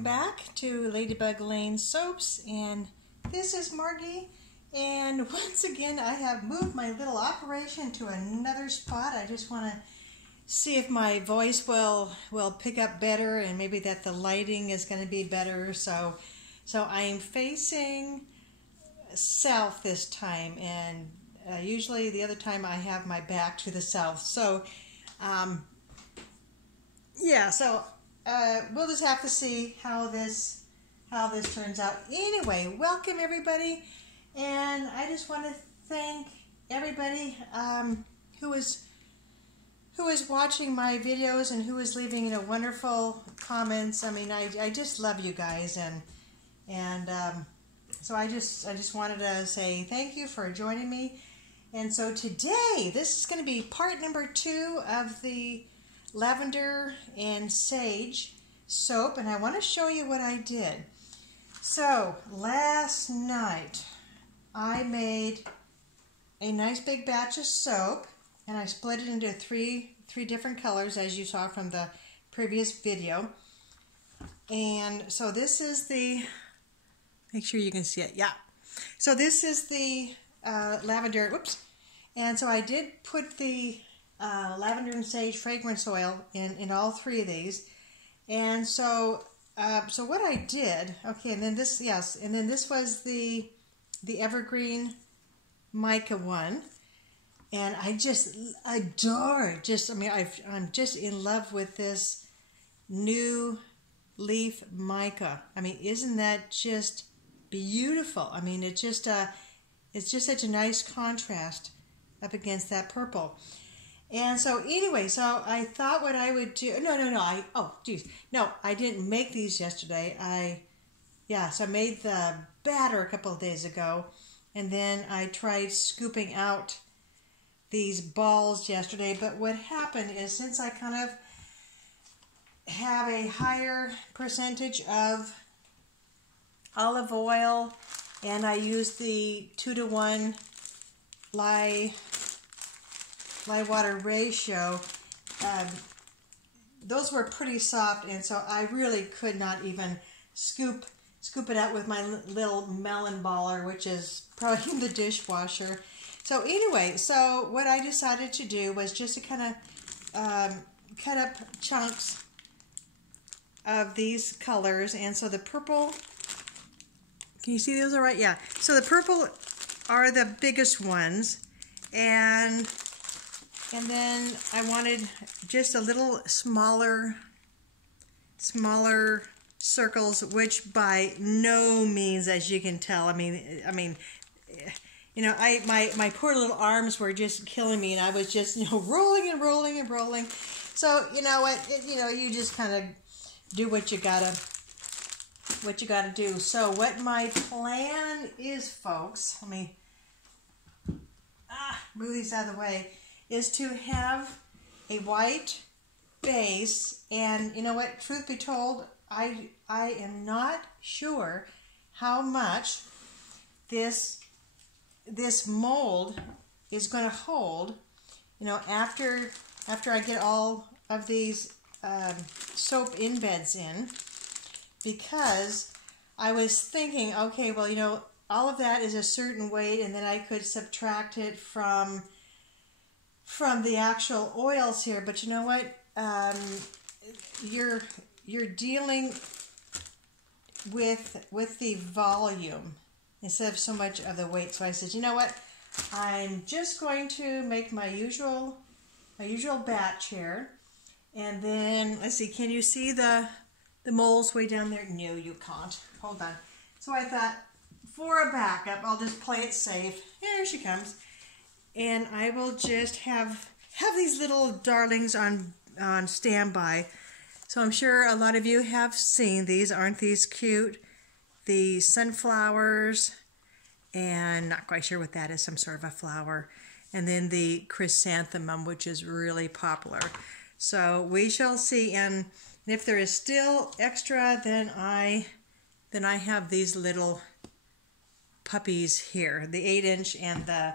welcome back to Ladybug Lane Soaps, and this is Margie, and once again I have moved my little operation to another spot. I just want to see if my voice will pick up better, and maybe that the lighting is going to be better. So I am facing south this time, and usually the other time I have my back to the south. So yeah, so we'll just have to see how this turns out. Anyway, welcome everybody, and I just want to thank everybody who is watching my videos and who is leaving wonderful comments. I mean, I just love you guys, and so I just wanted to say thank you for joining me. And so today, this is going to be part number 2 of the Lavender and Sage soap, and I want to show you what I did. So last night I made a nice big batch of soap, and I split it into three different colors, as you saw from the previous video. And so this is the, make sure you can see it, yeah. So this is the lavender, whoops. And so I did put the lavender and sage fragrance oil in all 3 of these. And so so what I did, okay, and then this, yes, and then this was the evergreen mica one, and I just adore it. I mean, I'm just in love with this new leaf mica. I mean, isn't that just beautiful? I mean, it's just such a nice contrast up against that purple. And so anyway, so I thought what I would do, no, I didn't make these yesterday. So I made the batter a couple of days ago, and then I tried scooping out these balls yesterday. But what happened is, since I kind of have a higher percentage of olive oil, and I used the 2-to-1 lye water ratio, those were pretty soft, and so I really could not even scoop it out with my little melon baller, which is probably in the dishwasher. So anyway, so what I decided to do was just to kind of cut up chunks of these colors. And so the purple, can you see those all right? Yeah. So the purple are the biggest ones, and then I wanted just a little smaller circles, which by no means, as you can tell, I mean, you know, my poor little arms were just killing me, and I was just, rolling and rolling and rolling. So you know what, you just kind of do what you gotta do. So what my plan is, folks, let me move these out of the way, is to have a white base. And you know what, truth be told, I am not sure how much this mold is going to hold, after I get all of these soap embeds in, because I was thinking, okay, well, all of that is a certain weight, and then I could subtract it from the actual oils here. But you know what? You're dealing with the volume instead of so much of the weight. So I said, you know what? I'm just going to make my usual batch here, and then let's see. Can you see the moles way down there? No, you can't. Hold on. So I thought, for a backup, I'll just play it safe. Here she comes. And I will just have these little darlings on standby. So I'm sure a lot of you have seen these. Aren't these cute? The sunflowers, and not quite sure what that is, some sort of a flower. And then the chrysanthemum, which is really popular. So we shall see. And if there is still extra, then I have these little puppies here, the 8-inch and the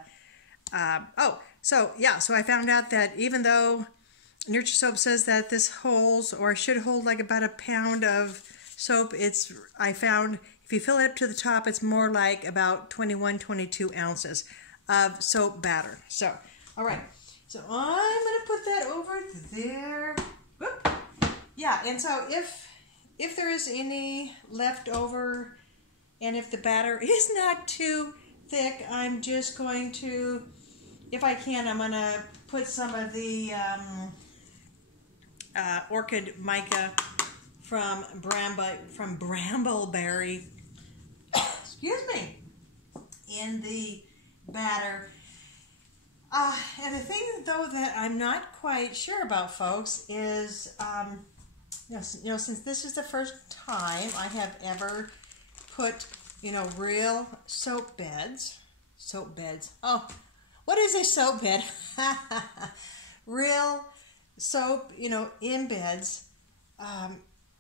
so I found out that even though Nurture Soap says that this holds, or should hold, like about a pound of soap. I found if you fill it up to the top, it's more like about 21, 22 ounces of soap batter. So, all right. So I'm going to put that over there. Whoop. Yeah, and so if there is any left over, and if the batter is not too thick, I'm just going to, if I can, I'm going to put some of the orchid mica from Brambleberry, excuse me, in the batter. And the thing, though, that I'm not quite sure about, folks, is, since this is the first time I have ever put, real soap beds. Oh, what is a soap bed? Real soap, in beds,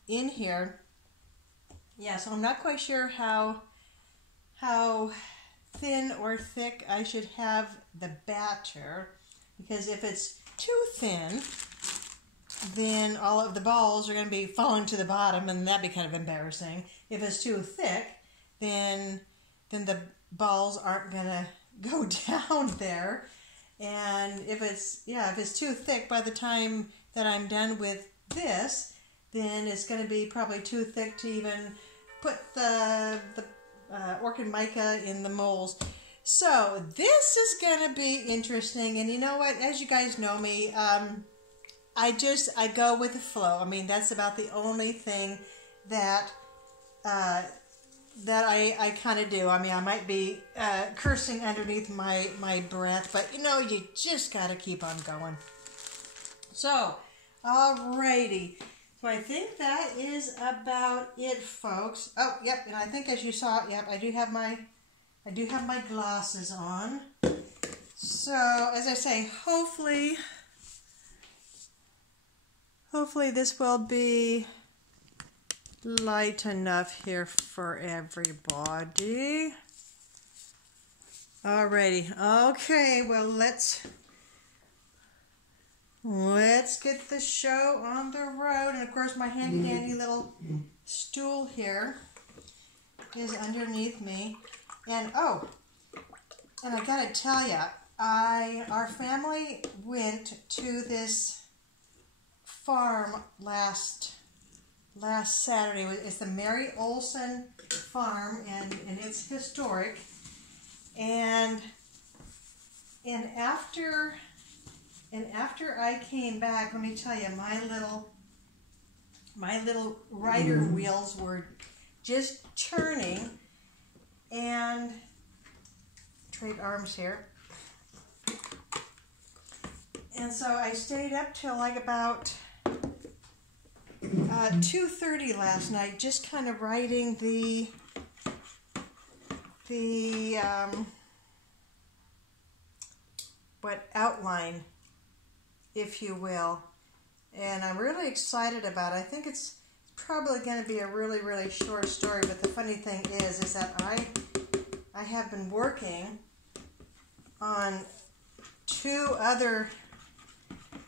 in here. Yeah, so I'm not quite sure how thin or thick I should have the batter, because if it's too thin, then all of the balls are going to be falling to the bottom, and that'd be kind of embarrassing. If it's too thick, then the balls aren't going to go down there. And if it's too thick, by the time that I'm done with this, then it's going to be probably too thick to even put the orchid mica in the molds. So this is going to be interesting. And you know what? As you guys know me, I go with the flow. I mean, that's about the only thing that I kind of do. I mean, I might be cursing underneath my breath, but you just got to keep on going. So, alrighty. So I think that is about it, folks. Oh, yep. And I think, as you saw, yep, I do have my glasses on. So, as I say, hopefully this will be light enough here for everybody. Alrighty. Okay, well, let's get the show on the road. And of course, my handy dandy little stool here is underneath me. And and I gotta tell ya, our family went to this farm last Saturday. It's the Mary Olson farm, and it's historic. And after I came back, let me tell you, my little rider wheels were just turning. And trade arms here. And so I stayed up till like about 2:30 last night, just kind of writing the outline, if you will. And I'm really excited about it. I think it's probably going to be a really, really short story, but the funny thing is that I have been working on 2 other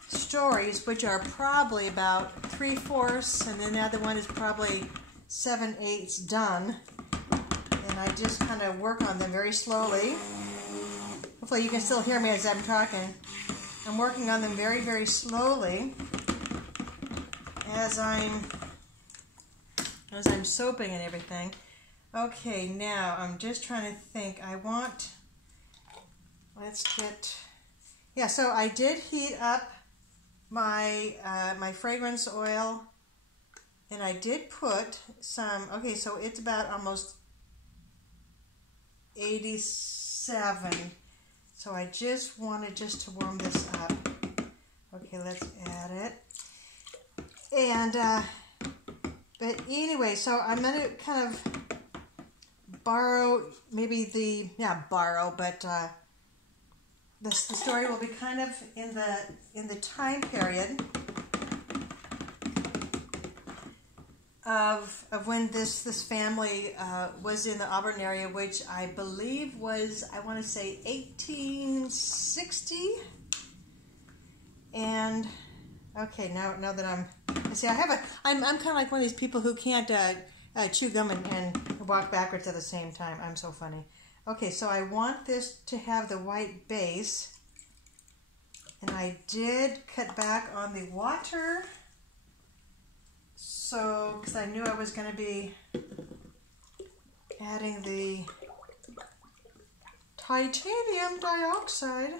stories, which are probably about 3/4, and then the other one is probably 7/8 done. And I just kind of work on them very slowly. Hopefully you can still hear me as I'm talking. I'm working on them very, very slowly as I'm soaping and everything. Okay, now I'm just trying to think. So I did heat up my fragrance oil, and I did put some, okay, so it's about almost 87. So I just wanted to warm this up. Okay, let's add it. And, but anyway, so I'm going to kind of borrow maybe the story will be kind of in the time period of when this family was in the Auburn area, which I believe was, I want to say 1860, and Okay, now that I'm kind of like one of these people who can't chew gum and walk backwards at the same time. I'm so funny. Okay, so I want this to have the white base, and I did cut back on the water, so because I knew I was going to be adding the titanium dioxide.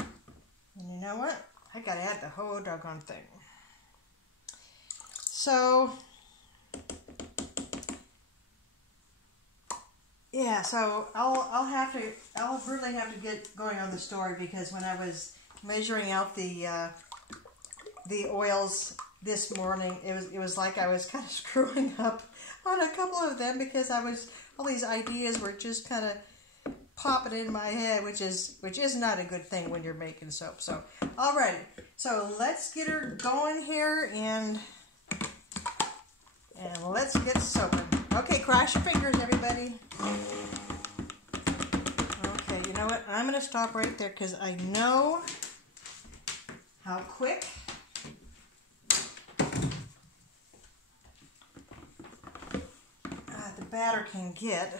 And you know what? I gotta add the whole doggone thing. So, yeah, so I'll really have to get going on the story, because when I was measuring out the oils this morning, it was like I was kind of screwing up on a couple of them, because all these ideas were just kind of popping in my head, which is not a good thing when you're making soap. So, alrighty, so let's get her going here, and let's get soaping. Okay, cross your fingers, everybody. Okay, you know what? I'm going to stop right there, because I know how quick the batter can get.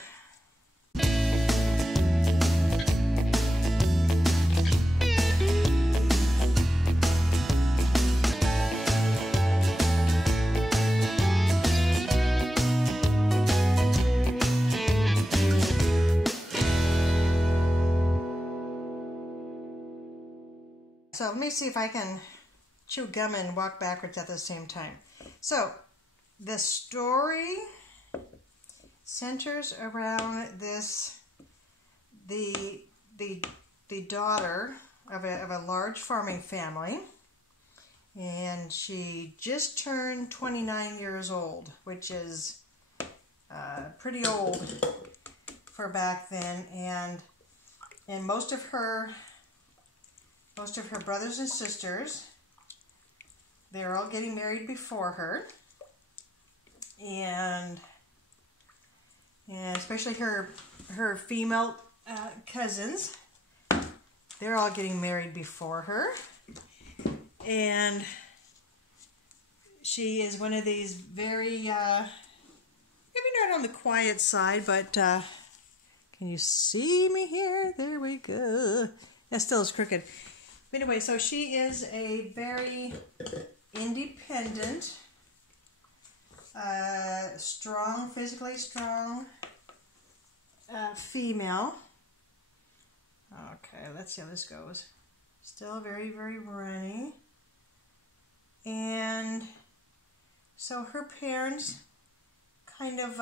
So let me see if I can chew gum and walk backwards at the same time. So the story centers around the daughter of a large farming family, and she just turned 29 years old, which is pretty old for back then, and most of her brothers and sisters, they're all getting married before her, and especially her female cousins, they're all getting married before her, and she is one of these very maybe not on the quiet side, but can you see me here? There we go. That still is crooked. But anyway, so she is a very independent, strong, physically strong female. Okay, let's see how this goes. Still very, very runny. And so her parents kind of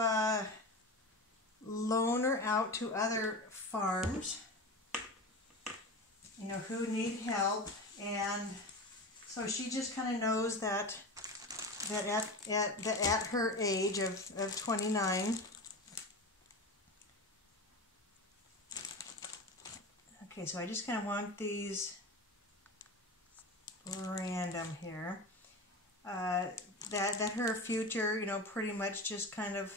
loan her out to other farms, you know, who need help, and so she just kind of knows that at her age of 29, okay, so I just kind of want these random here, that her future, you know, pretty much just kind of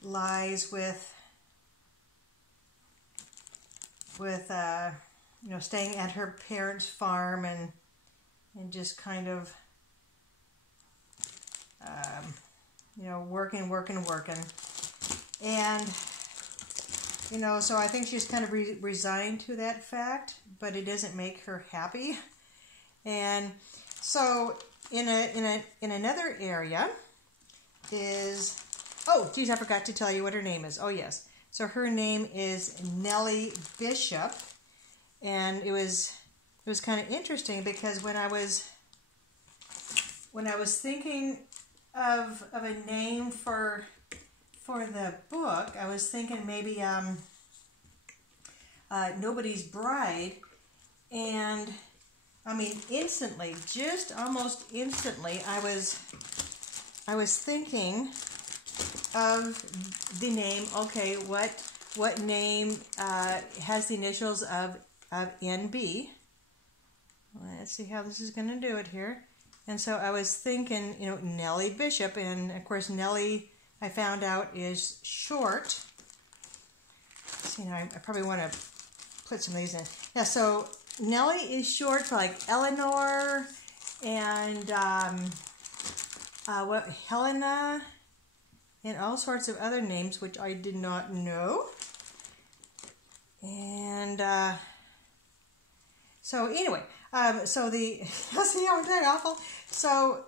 lies with you know, staying at her parents' farm and just kind of, you know, working. And, you know, so I think she's kind of resigned to that fact, but it doesn't make her happy. And so in another area is, oh, geez, I forgot to tell you what her name is. Oh, yes. So her name is Nellie Bishop. And it was kind of interesting, because when I was thinking of a name for the book, I was thinking maybe Nobody's Bride, and I mean instantly, just almost instantly, I was thinking of the name. Okay, what name has the initials of NB. Let's see how this is going to do it here. And so I was thinking, you know, Nellie Bishop, and of course Nellie, I found out, is short. So, you know, I probably want to put some of these in. Yeah, so Nellie is short for like Eleanor and Helena and all sorts of other names which I did not know. And so anyway, so the see how I'm doing awful. So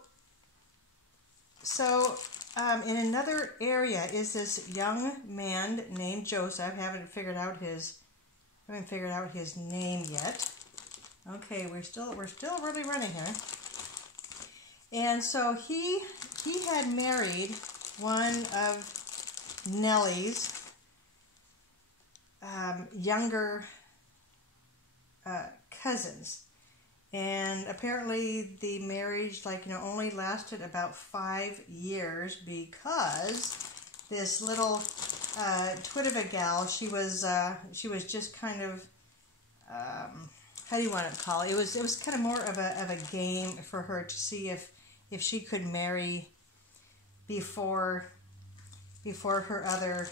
in another area is this young man named Joseph. Haven't figured out his name yet. Okay, we're still really running here. And so he had married one of Nellie's younger cousins, and apparently the marriage, like, only lasted about 5 years because this little twit of a gal, she was just kind of how do you want to call it? It was kind of more of a game for her to see if she could marry before her other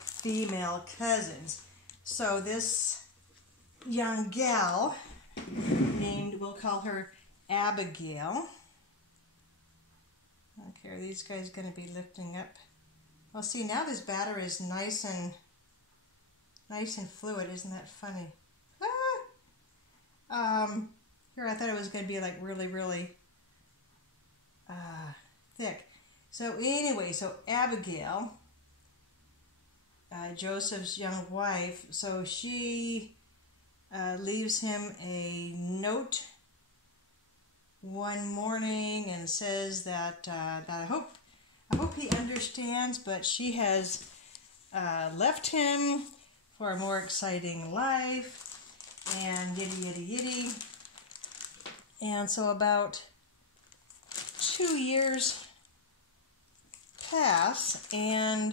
female cousins. So this young gal named, we'll call her Abigail. Okay, are these guys going to be lifting up? Well, see, now this batter is nice and fluid. Isn't that funny? Here I thought it was going to be like really thick. So anyway, so Abigail, Joseph's young wife, so she leaves him a note one morning and says that I hope he understands, but she has left him for a more exciting life, and yitty. And so about 2 years pass, and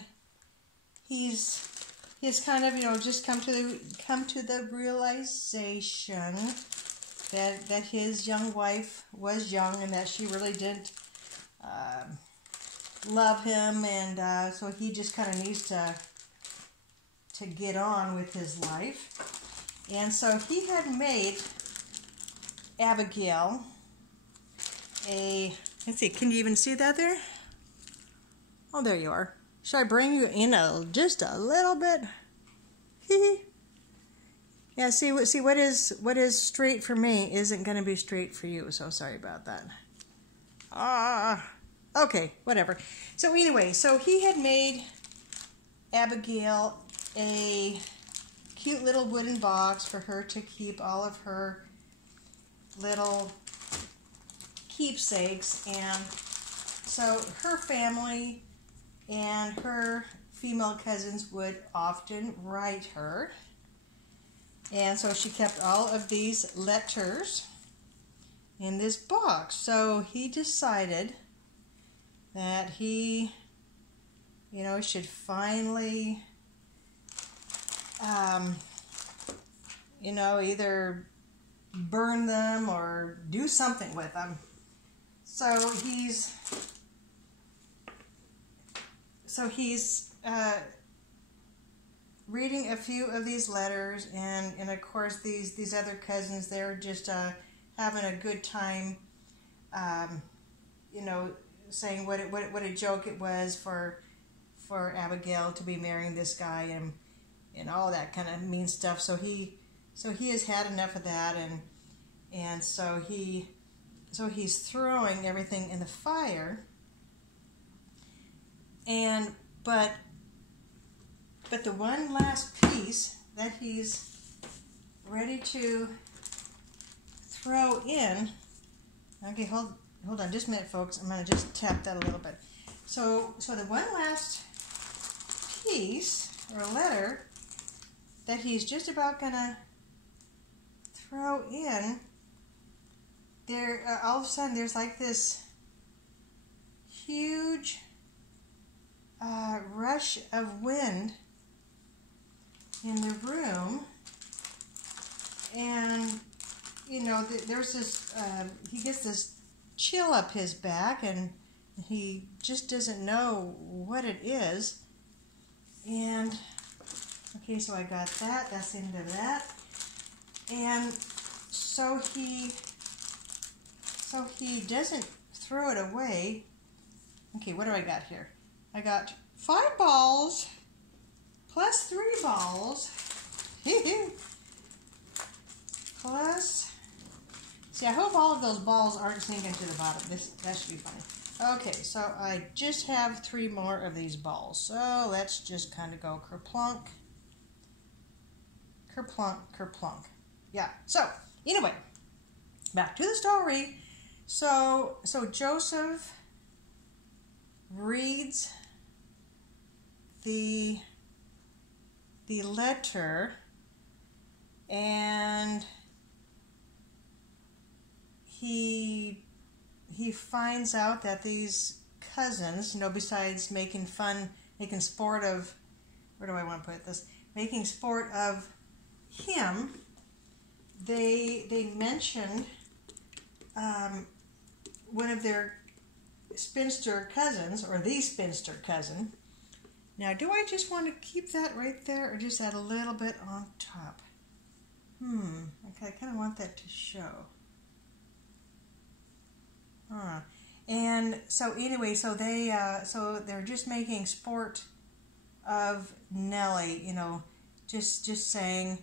he's kind of, just come to the realization that his young wife was young and that she really didn't love him, and so he just kind of needs to get on with his life. And so he had made Abigail let's see, can you even see that there? Oh, there you are. Should I bring you in just a little bit? Yeah, see what is straight for me isn't going to be straight for you, so sorry about that. Okay, whatever. So anyway, so he had made Abigail a cute little wooden box for her to keep all of her little keepsakes, and so her family and her female cousins would often write her, and so she kept all of these letters in this box. So he decided that he, should finally, either burn them or do something with them. So he's reading a few of these letters, and of course these other cousins, they're just having a good time, saying what a joke it was for Abigail to be marrying this guy and all that kind of mean stuff. So he has had enough of that, and so he's throwing everything in the fire. But the one last piece that he's ready to throw in. Okay, hold on just a minute, folks. I'm going to just tap that a little bit. So the one last piece or letter that he's just about going to throw in, there all of a sudden there's like this huge rush of wind in the room, and there's this he gets this chill up his back, and he just doesn't know what it is. And okay, so I got that. That's the end of that. And so he doesn't throw it away. Okay, what do I got here? I got 5 balls plus 3 balls. Plus, see, I hope all of those balls aren't sinking to the bottom. That should be funny. Okay, so I just have 3 more of these balls. So let's just kind of go kerplunk, kerplunk, kerplunk. Yeah, so anyway, back to the story. So Joseph reads the letter, and he finds out that these cousins, you know, besides making sport of, where do I want to put this? Making sport of him, they mentioned one of their spinster cousins, or the spinster cousin. Now, do I just want to keep that right there, or just add a little bit on top? Okay, I kind of want that to show. And so anyway, so they're just making sport of Nellie, you know, just saying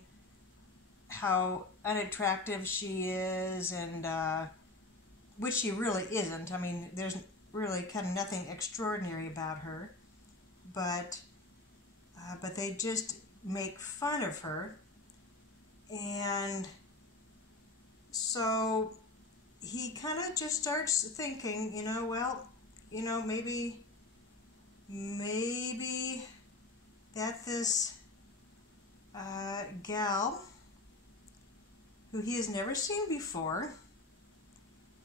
how unattractive she is, and which she really isn't. I mean, there's really kind of nothing extraordinary about her, but they just make fun of her. And so he kind of just starts thinking, you know, well, you know, maybe that this gal who he has never seen before,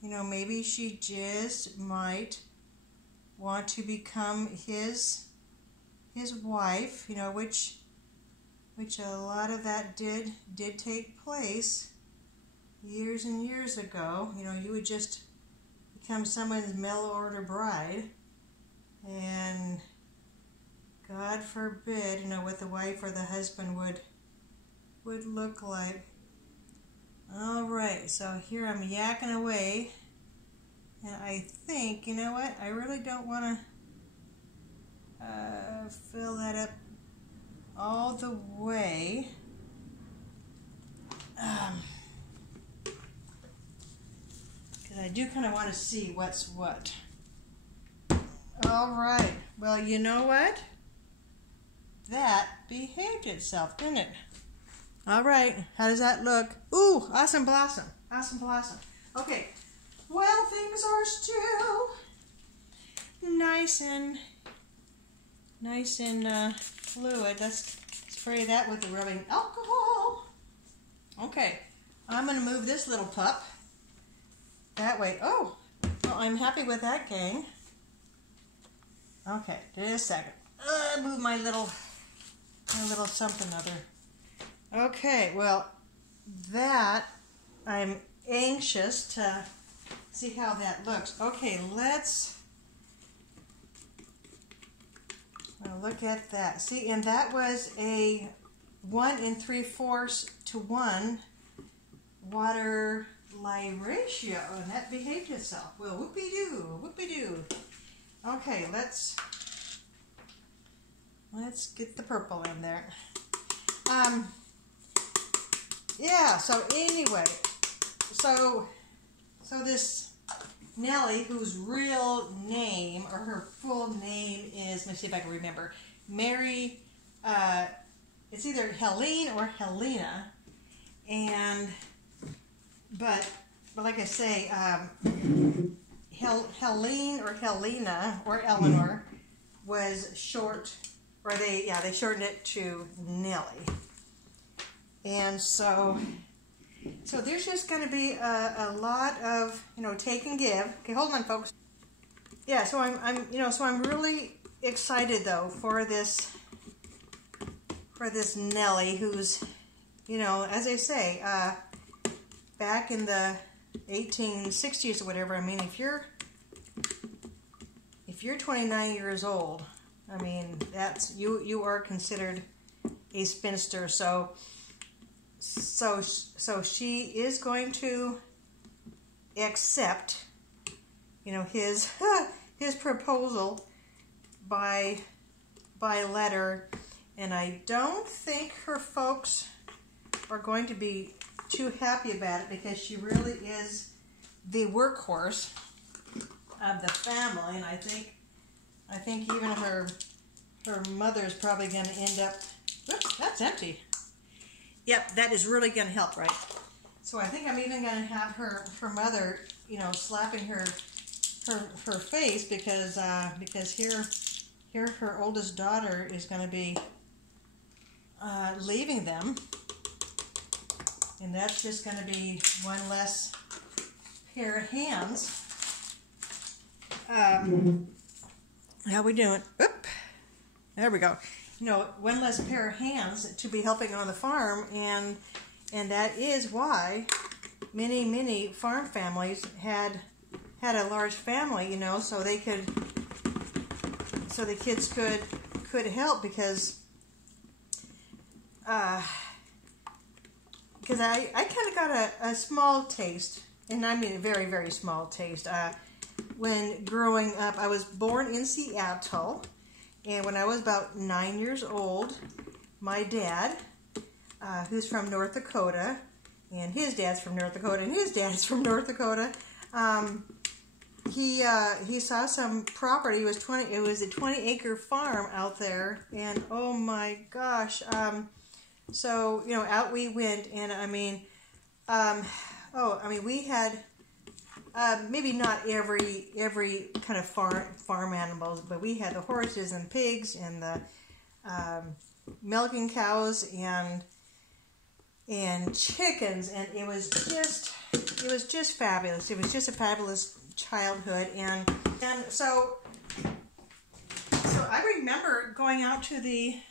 you know, maybe she just might want to become his wife, you know, which a lot of that did take place years and years ago. You know, you would just become someone's mail order bride, and God forbid, you know, what the wife or the husband would look like. All right, so here I'm yakking away, and I think, you know what, I really don't want to fill that up all the way. Because I do kind of want to see what's what. All right, well, you know what? That behaved itself, didn't it? All right, how does that look? Ooh, awesome blossom, awesome blossom. Okay, well, things are still nice and fluid. Let's spray that with the rubbing alcohol. Okay, I'm going to move this little pup that way. Oh, well, I'm happy with that, gang. Okay, just a second. Move my little something other. Okay, well, that, I'm anxious to see how that looks. Okay, let's look at that. See, and that was a 1 3/4 to 1 water lye ratio, and that behaved itself. Well, whoopie-doo, whoopie-doo. Okay, let's get the purple in there. Yeah, so anyway, so this Nellie, whose real name, or her full name is, let me see if I can remember, Mary, it's either Helene or Helena, and, but like I say, Helene or Helena or Eleanor was short, or they shortened it to Nellie. And so there's just going to be a lot of, you know, take and give. Okay, hold on, folks. Yeah, so I'm really excited though for this Nellie, who's, you know, as I say, back in the 1860s or whatever. I mean, if you're 29 years old, I mean, that's you are considered a spinster. So so she is going to accept, you know, his his proposal by letter, and I don't think her folks are going to be too happy about it, because she really is the workhorse of the family, and I think even her mother's probably going to end up. Oops, that's empty. Yep, that is really going to help, right? So I think I'm even going to have her mother, you know, slapping her face, because here her oldest daughter is going to be leaving them, and that's just going to be one less pair of hands. How we doing? Oop, there we go. You know, one less pair of hands to be helping on the farm, and that is why many farm families had a large family, you know, so the kids could help, because I kind of got a small taste, and I mean a very, very small taste, when growing up. I was born in Seattle, and when I was about 9 years old, my dad, who's from North Dakota, and his dad's from North Dakota, and his dad's from North Dakota, he saw some property. It was a 20-acre farm out there, and oh my gosh. So, you know, out we went, and I mean, we had maybe not every kind of farm animals, but we had the horses and pigs and the milking cows and chickens, and it was just fabulous. It was just a fabulous childhood, and so I remember going out to the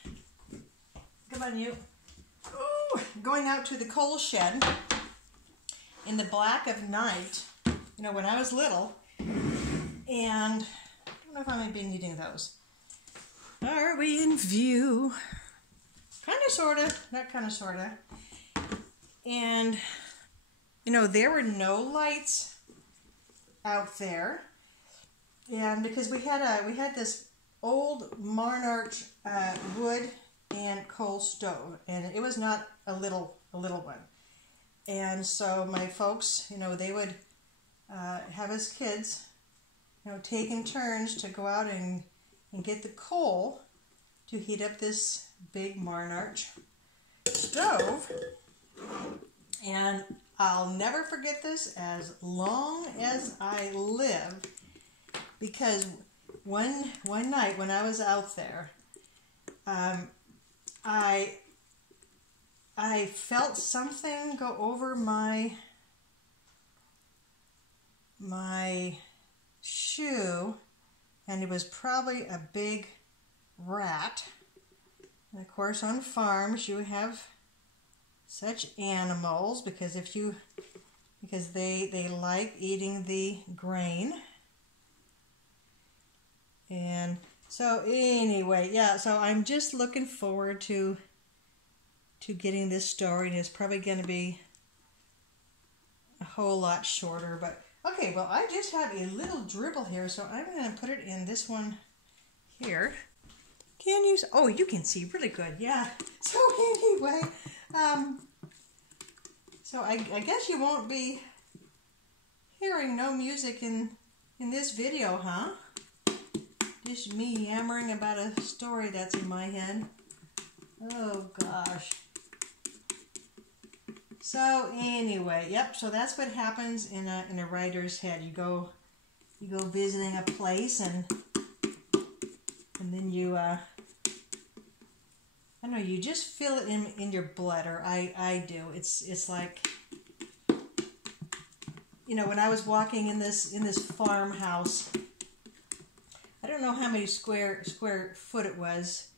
going out to the coal shed in the black of night, you know, when I was little, and I don't know if I might be needing those. Are we in view? Kind of, sort of, not kind of, sort of. And, you know, there were no lights out there, and because we had this old Monarch wood and coal stove, and it was not a little one. And so my folks, you know, they would have us kids, you know, taking turns to go out and get the coal to heat up this big Monarch stove. And I'll never forget this as long as I live, because one night when I was out there, I felt something go over my shoe, and it was probably a big rat. And of course, on farms you have such animals, because they like eating the grain. And so anyway, yeah, so I'm just looking forward to getting this story, and it's probably going to be a whole lot shorter, but okay, well, I just have a little dribble here, so I'm going to put it in this one here. Can you? Oh, you can see really good, yeah. So anyway, so I guess you won't be hearing no music in this video, huh? Just me yammering about a story that's in my head. Oh gosh. So anyway, yep. So that's what happens in a writer's head. You go visiting a place, and then you I don't know. You just feel it in your blood, or I do. It's like, you know, when I was walking in this farmhouse. I don't know how many square foot it was,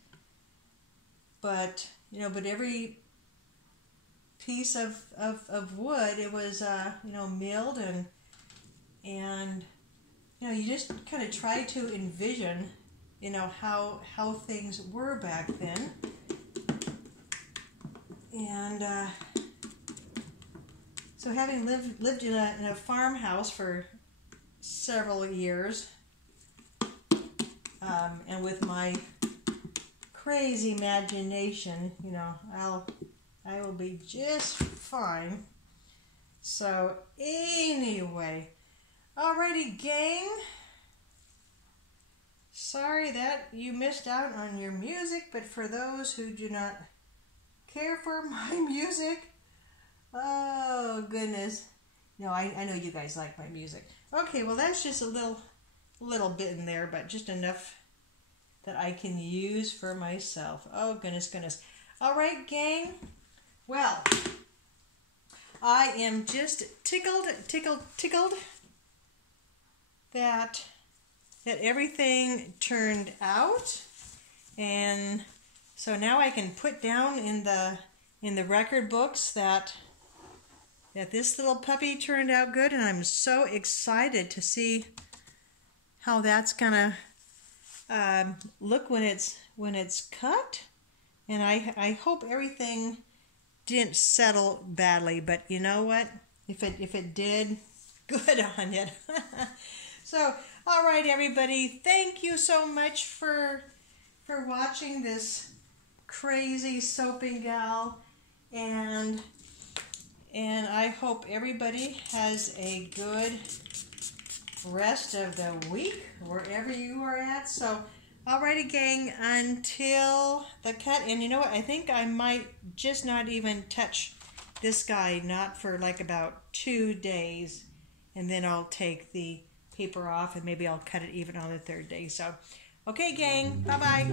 but you know, but every piece of wood, it was you know, milled, and you know, you just kind of try to envision, you know, how things were back then, and So having lived in a farmhouse for several years, and with my crazy imagination, you know, I will be just fine. So anyway, alrighty, gang. Sorry that you missed out on your music, but for those who do not care for my music, oh goodness. No, I know you guys like my music. Okay, well that's just a little bit in there, but just enough that I can use for myself. Oh goodness. Alright, gang. Well, I am just tickled that everything turned out, and so now I can put down in the record books that this little puppy turned out good, and I'm so excited to see how that's gonna look when it's cut. And I hope everything didn't settle badly, but you know what? If it did, good on it. So, all right, everybody, thank you so much for watching this crazy soaping gal, and I hope everybody has a good rest of the week wherever you are at. So, alrighty, gang, until the cut. And you know what? I think I might just not even touch this guy, not for like about 2 days, and then I'll take the paper off, and maybe I'll cut it even on the 3rd day. So, okay, gang, bye-bye.